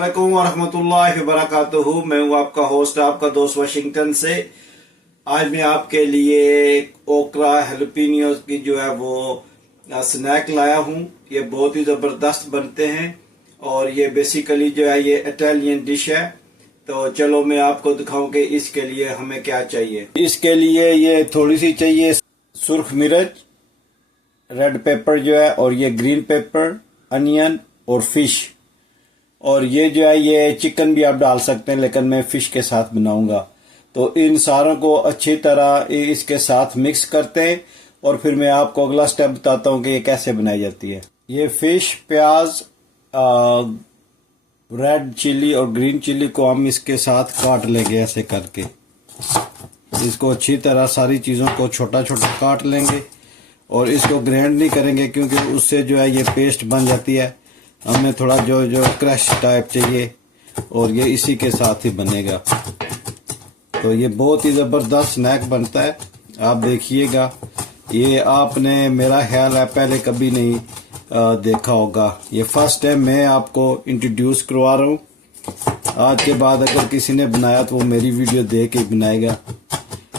वालेकुम वरहमतुल्लाहि वबरकातुहू। मैं हूँ आपका होस्ट, आपका दोस्त वाशिंगटन से। आज मैं आपके लिए ओकरा हेलपिनियो की जो है वो स्नैक लाया हूँ। ये बहुत ही ज़बरदस्त बनते हैं और ये बेसिकली जो है ये इटालियन डिश है। तो चलो मैं आपको दिखाऊं कि इसके लिए हमें क्या चाहिए। इसके लिए ये थोड़ी सी चाहिए सुर्ख मिर्च, रेड पेपर जो है, और ये ग्रीन पेपर, अनियन और फिश। और ये जो है ये चिकन भी आप डाल सकते हैं, लेकिन मैं फिश के साथ बनाऊंगा। तो इन सारों को अच्छी तरह इसके साथ मिक्स करते हैं और फिर मैं आपको अगला स्टेप बताता हूँ कि ये कैसे बनाई जाती है। ये फिश, प्याज, रेड चिली और ग्रीन चिली को हम इसके साथ काट लेंगे ऐसे करके। इसको अच्छी तरह सारी चीज़ों को छोटा छोटा काट लेंगे और इसको ग्राइंड नहीं करेंगे क्योंकि उससे जो है ये पेस्ट बन जाती है। हमें थोड़ा जो क्रश टाइप चाहिए और ये इसी के साथ ही बनेगा। तो ये बहुत ही ज़बरदस्त स्नैक बनता है, आप देखिएगा। ये आपने, मेरा ख्याल है, पहले कभी नहीं देखा होगा। ये फर्स्ट टाइम मैं आपको इंट्रोड्यूस करवा रहा हूँ। आज के बाद अगर किसी ने बनाया तो वो मेरी वीडियो देख के बनाएगा।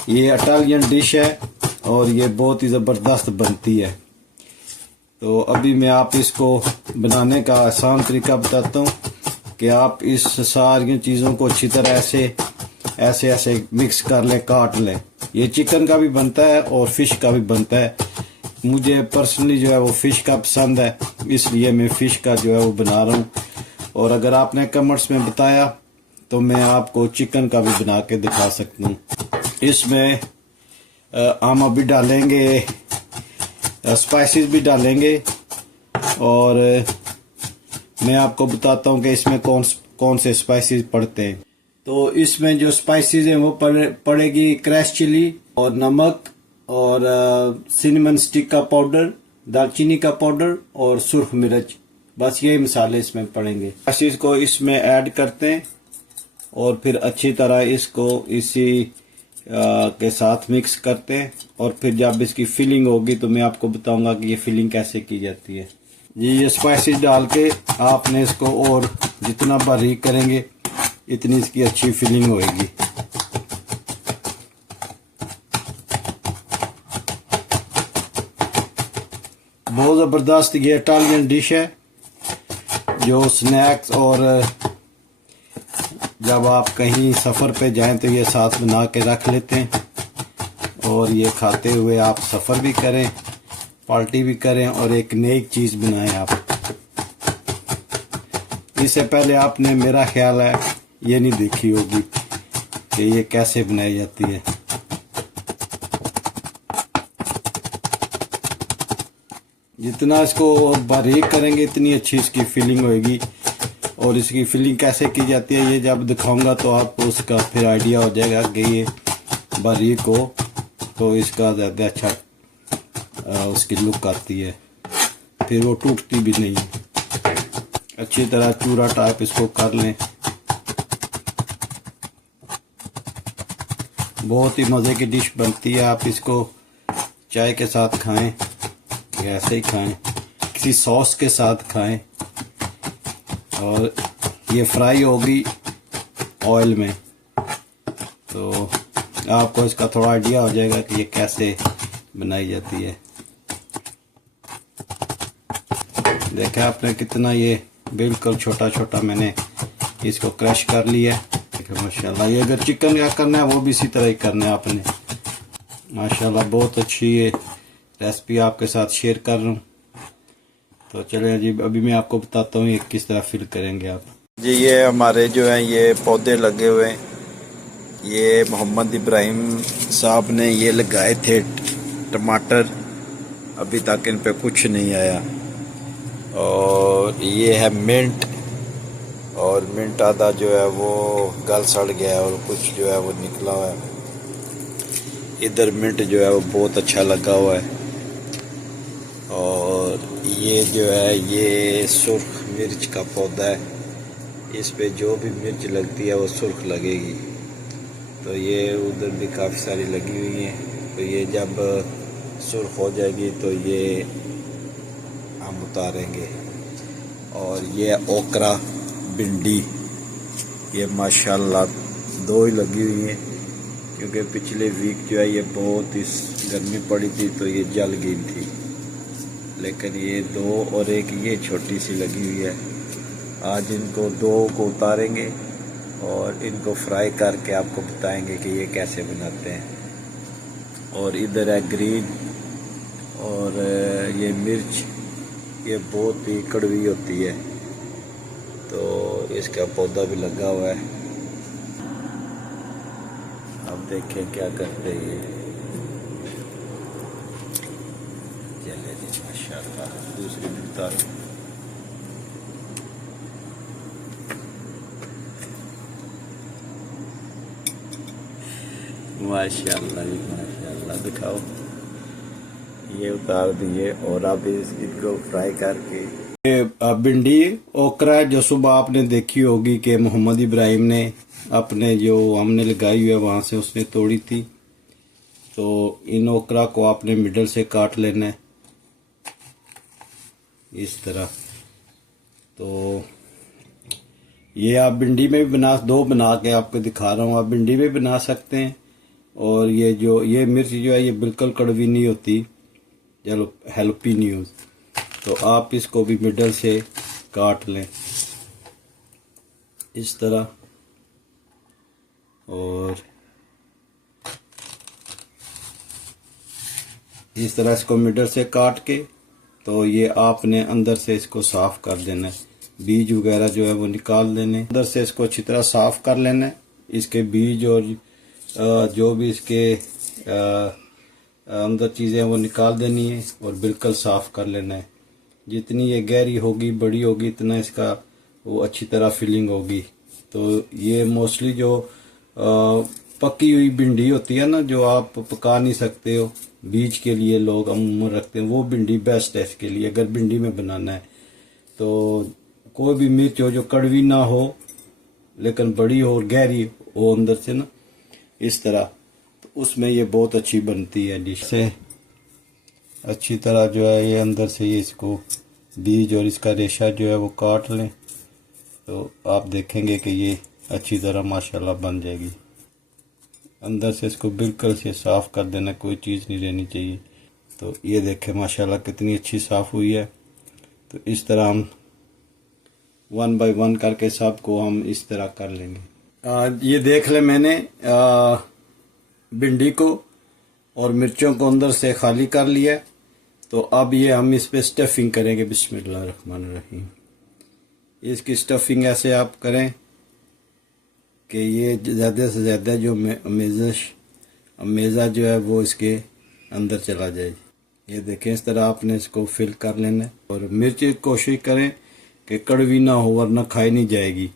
ये इटालियन डिश है और ये बहुत ही ज़बरदस्त बनती है। तो अभी मैं आप इसको बनाने का आसान तरीका बताता हूँ कि आप इस सारी चीज़ों को अच्छी तरह ऐसे मिक्स कर लें, काट लें। ये चिकन का भी बनता है और फिश का भी बनता है। मुझे पर्सनली जो है वो फिश का पसंद है, इसलिए मैं फिश का जो है वो बना रहा हूँ। और अगर आपने कमेंट्स में बताया तो मैं आपको चिकन का भी बना के दिखा सकता हूँ। इसमें हम अभी डालेंगे स्पाइसेस भी डालेंगे और मैं आपको बताता हूँ कि इसमें कौन से स्पाइसेस पड़ते हैं। तो इसमें जो स्पाइसेस हैं वो पड़ेगी क्रश चिली और नमक और सिनेमन स्टिक का पाउडर, दालचीनी का पाउडर और सुर्ख मिर्च। बस यही मसाले इसमें पड़ेंगे। स्पाइसेस को इसमें ऐड करते हैं और फिर अच्छी तरह इसको इसी के साथ मिक्स करते हैं और फिर जब इसकी फिलिंग होगी तो मैं आपको बताऊंगा कि ये फिलिंग कैसे की जाती है। ये स्पाइसेस डाल के आपने इसको और जितना बारीक करेंगे इतनी इसकी अच्छी फिलिंग होएगी। बहुत ज़बरदस्त ये इटालियन डिश है जो स्नैक्स और जब आप कहीं सफ़र पे जाएं तो ये साथ बना के रख लेते हैं और ये खाते हुए आप सफ़र भी करें, पार्टी भी करें और एक नई चीज़ बनाएं आप। इससे पहले आपने, मेरा ख्याल है, ये नहीं देखी होगी कि ये कैसे बनाई जाती है। जितना इसको बारीक करेंगे इतनी अच्छी इसकी फीलिंग होएगी। और इसकी फिलिंग कैसे की जाती है ये जब दिखाऊंगा तो आपको उसका फिर आइडिया हो जाएगा कि ये बारीक हो तो इसका ज़्यादा अच्छा उसकी लुक आती है, फिर वो टूटती भी नहीं। अच्छी तरह चूरा टाइप इसको कर लें। बहुत ही मज़े की डिश बनती है। आप इसको चाय के साथ खाएं, ऐसे ही खाएं, किसी सॉस के साथ खाएं। और ये फ्राई होगी ऑयल में तो आपको इसका थोड़ा आइडिया हो जाएगा कि ये कैसे बनाई जाती है। देखा आपने कितना ये बिल्कुल छोटा छोटा मैंने इसको क्रश कर लिया है। देखो माशाल्लाह। ये अगर चिकन का करना है वो भी इसी तरह ही करना है आपने। माशाल्लाह बहुत अच्छी ये रेसिपी आपके साथ शेयर कर रहा हूँ। तो चलिए जी, अभी मैं आपको बताता हूँ ये किस तरह फिल करेंगे आप जी। ये हमारे जो हैं ये पौधे लगे हुए हैं। ये मोहम्मद इब्राहिम साहब ने ये लगाए थे टमाटर, अभी तक इन पे कुछ नहीं आया। और ये है मिंट, और मिंट आधा जो है वो गल सड़ गया है और कुछ जो है वो निकला हुआ है। इधर मिंट जो है वो बहुत अच्छा लगा हुआ है। और ये जो है ये सुर्ख मिर्च का पौधा है, इस पे जो भी मिर्च लगती है वो सुर्ख लगेगी। तो ये उधर भी काफ़ी सारी लगी हुई हैं। तो ये जब सुर्ख हो जाएगी तो ये हम उतारेंगे। और ये ओकरा भिंडी, ये माशाल्लाह 2 ही लगी हुई हैं, क्योंकि पिछले वीक जो है ये बहुत ही गर्मी पड़ी थी तो ये जल गई थी, लेकिन ये 2 और एक ये छोटी सी लगी हुई है। आज इनको 2 को उतारेंगे और इनको फ्राई करके आपको बताएंगे कि ये कैसे बनाते हैं। और इधर है ग्रीन, और ये मिर्च, ये बहुत ही कड़वी होती है तो इसका पौधा भी लगा हुआ है। अब देखें क्या करते हैं ये। चले जी माशाल्लाह, दूसरी भी उतारो। माशाल्लाह जी माशाल्लाह, दिखाओ। ये उतार दिए और अब इसको फ्राई करके। भिंडी ओकरा है जो सुबह आपने देखी होगी कि मोहम्मद इब्राहिम ने अपने जो हमने लगाई हुई है वहाँ से उसने तोड़ी थी। तो इन ओकरा को आपने मिडल से काट लेना है इस तरह। तो ये आप भिंडी में भी 2 बना के आपको दिखा रहा हूँ, आप भिंडी में बना सकते हैं। और ये मिर्च जो है ये बिल्कुल कड़वी नहीं होती, चलो हेल्पी न्यूज़। तो आप इसको भी मिडल से काट लें इस तरह, और इस तरह इसको मिडल से काट के तो ये आपने अंदर से इसको साफ कर देना है, बीज वगैरह जो है वो निकाल देने। अंदर से इसको अच्छी तरह साफ कर लेना है, इसके बीज और जो भी इसके अंदर चीज़ें वो निकाल देनी है और बिल्कुल साफ कर लेना है। जितनी ये गहरी होगी बड़ी होगी इतना इसका वो अच्छी तरह फिलिंग होगी। तो ये मोस्टली जो पकी हुई भिंडी होती है ना, जो आप पका नहीं सकते हो, बीज के लिए लोग अमूमन रखते हैं, वो भिंडी बेस्ट है इसके लिए। अगर भिंडी में बनाना है तो कोई भी मिर्च हो जो कड़वी ना हो लेकिन बड़ी हो और गहरी हो अंदर से ना, इस तरह, तो उसमें ये बहुत अच्छी बनती है डिश से। अच्छी तरह जो है ये अंदर से ये इसको बीज और इसका रेशा जो है वो काट लें तो आप देखेंगे कि ये अच्छी तरह माशाल्लाह बन जाएगी। अंदर से इसको बिल्कुल से साफ़ कर देना, कोई चीज़ नहीं रहनी चाहिए। तो ये देखें माशाल्लाह कितनी अच्छी साफ़ हुई है। तो इस तरह हम 1 बाय 1 करके सबको हम इस तरह कर लेंगे। ये देख ले मैंने भिंडी को और मिर्चों को अंदर से खाली कर लिया। तो अब ये हम इस पे स्टफिंग करेंगे। बिस्मिल्लाहिर्रहमानिर्रहीम। इसकी स्टफिंग ऐसे आप करें कि ये ज़्यादा से ज़्यादा जो अमेज़ा जो है वो इसके अंदर चला जाए। ये देखें इस तरह आपने इसको फिल कर लेना है। और मिर्च की कोशिश करें कि कड़वी ना हो वरना खाई नहीं जाएगी।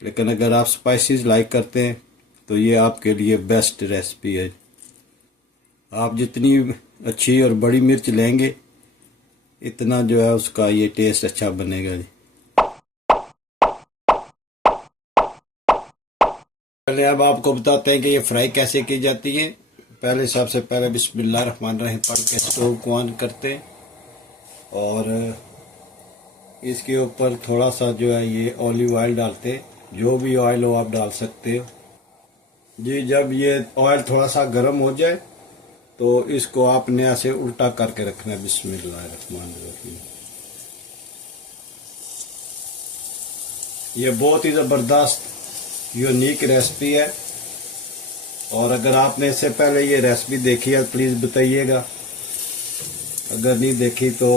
लेकिन अगर आप स्पाइसेस लाइक करते हैं तो ये आपके लिए बेस्ट रेसिपी है। आप जितनी अच्छी और बड़ी मिर्च लेंगे इतना जो है उसका ये टेस्ट अच्छा बनेगा जी। पहले अब आपको बताते हैं कि ये फ्राई कैसे की जाती है। पहले सबसे पहले बिस्मिल्लाहिर्रहमानिर्रहीम पढ़ के स्टोव को ऑन करते हैं और इसके ऊपर थोड़ा सा जो है ये ऑलिव ऑयल डालते हैं। जो भी ऑयल हो आप डाल सकते हो जी। जब ये ऑयल थोड़ा सा गर्म हो जाए तो इसको आपने ऐसे उल्टा करके रखना है। बिस्मिल्लाहिर्रहमानिर्रहीम। ये बहुत ही ज़बरदस्त यूनिक रेसिपी है और अगर आपने इससे पहले ये रेसिपी देखी है प्लीज़ बताइएगा। अगर नहीं देखी तो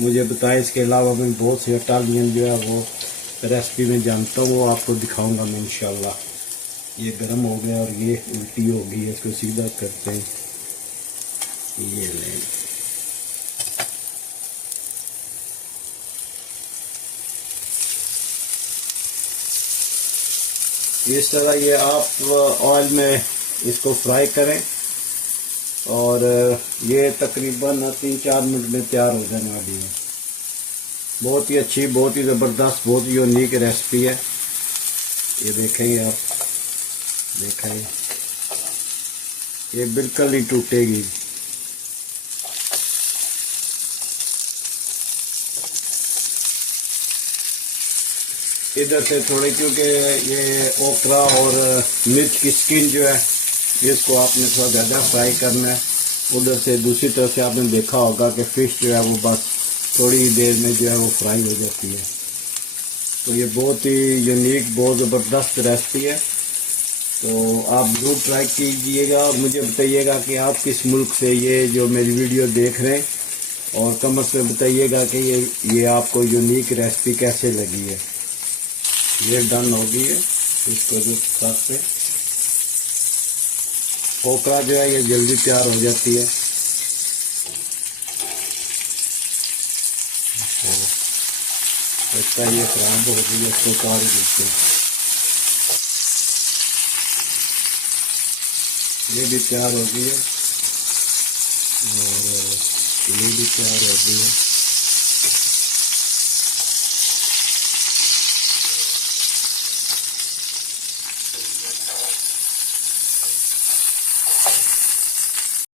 मुझे बताएं। इसके अलावा मैं बहुत से इटालियन जो है वो रेसिपी में जानता हूँ, वो आपको दिखाऊंगा मैं इंशाल्लाह। ये गर्म हो गया और ये उल्टी हो गई है, इसको सीधा करते हैं। ये लें। इस तरह ये आप ऑयल में इसको फ्राई करें और ये तकरीबन 3-4 मिनट में तैयार हो जाने वाली है। बहुत ही अच्छी, बहुत ही ज़बरदस्त, बहुत ही यूनिक रेसिपी है। ये देखेंगे आप, देखेंगे ये बिल्कुल नहीं टूटेगी। इधर से थोड़ी, क्योंकि ये ओकरा और मिर्च की स्किन जो है इसको आपने थोड़ा ज़्यादा फ्राई करना है। उधर से दूसरी तरफ से आपने देखा होगा कि फ़िश जो है वो बस थोड़ी देर में जो है वो फ्राई हो जाती है। तो ये बहुत ही यूनिक, बहुत ज़बरदस्त रेसिपी है। तो आप ज़रूर ट्राई कीजिएगा और मुझे बताइएगा कि आप किस मुल्क से ये जो मेरी वीडियो देख रहे हैं, और कमेंट्स में बताइएगा कि ये आपको यूनिक रेसिपी कैसे लगी है। ये डन हो गई है। इसको जो साथ पे ओकरा जो है ये जल्दी तैयार हो जाती है। तो इसका ये खराब हो गई है, इसको काट देते हैं। ये भी तैयार हो गई है और ये भी तैयार हो गई है।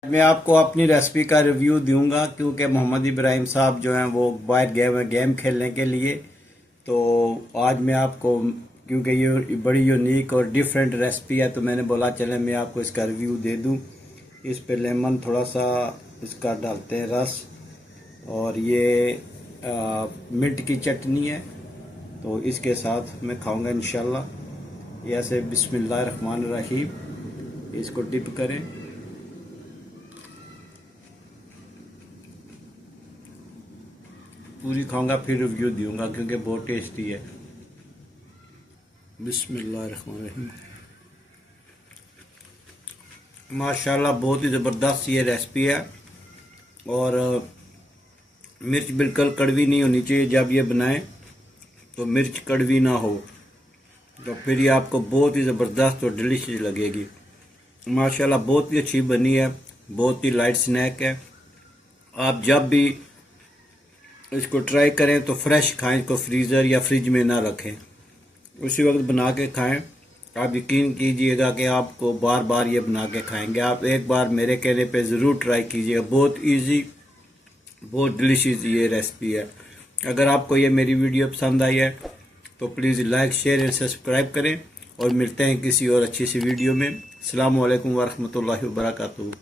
मैं आपको अपनी रेसिपी का रिव्यू दूंगा, क्योंकि मोहम्मद इब्राहिम साहब जो हैं वो बाहर गए हुए गेम खेलने के लिए। तो आज मैं आपको, क्योंकि ये बड़ी यूनिक और डिफरेंट रेसिपी है, तो मैंने बोला चले मैं आपको इसका रिव्यू दे दूं। इस पे लेमन थोड़ा सा इसका डालते हैं रस, और ये मिंट की चटनी है। तो इसके साथ मैं खाऊंगा इंशाल्लाह। ये ऐसे बिस्मिल्लाहिर्रहमानिर्रहीम इसको डिप करें। पूरी खाऊंगा फिर रिव्यू दूंगा, क्योंकि बहुत टेस्टी है। बिस्मिल्लाहिर्रहमानिर्रहीम। माशाल्लाह बहुत ही ज़बरदस्त ये रेसिपी है। और मिर्च बिल्कुल कड़वी नहीं होनी चाहिए। जब ये बनाएं तो मिर्च कड़वी ना हो, तो फिर ये आपको बहुत ही ज़बरदस्त और डिलीशियस लगेगी। माशाल्लाह बहुत ही अच्छी बनी है, बहुत ही लाइट स्नैक है। आप जब भी इसको ट्राई करें तो फ्रेश खाएं, इसको फ्रीज़र या फ्रिज में ना रखें, उसी वक्त बना के खाएं। आप यकीन कीजिएगा कि आपको बार बार ये बना के खाएंगे। आप एक बार मेरे कहने पे ज़रूर ट्राई कीजिएगा। बहुत इजी, बहुत डिलीशियस ये रेसिपी है। अगर आपको ये मेरी वीडियो पसंद आई है तो please like, share and subscribe करें, और मिलते हैं किसी और अच्छी सी वीडियो में। अस्सलामु अलैकुम वरहमतुल्लाहि वबरकातुहू।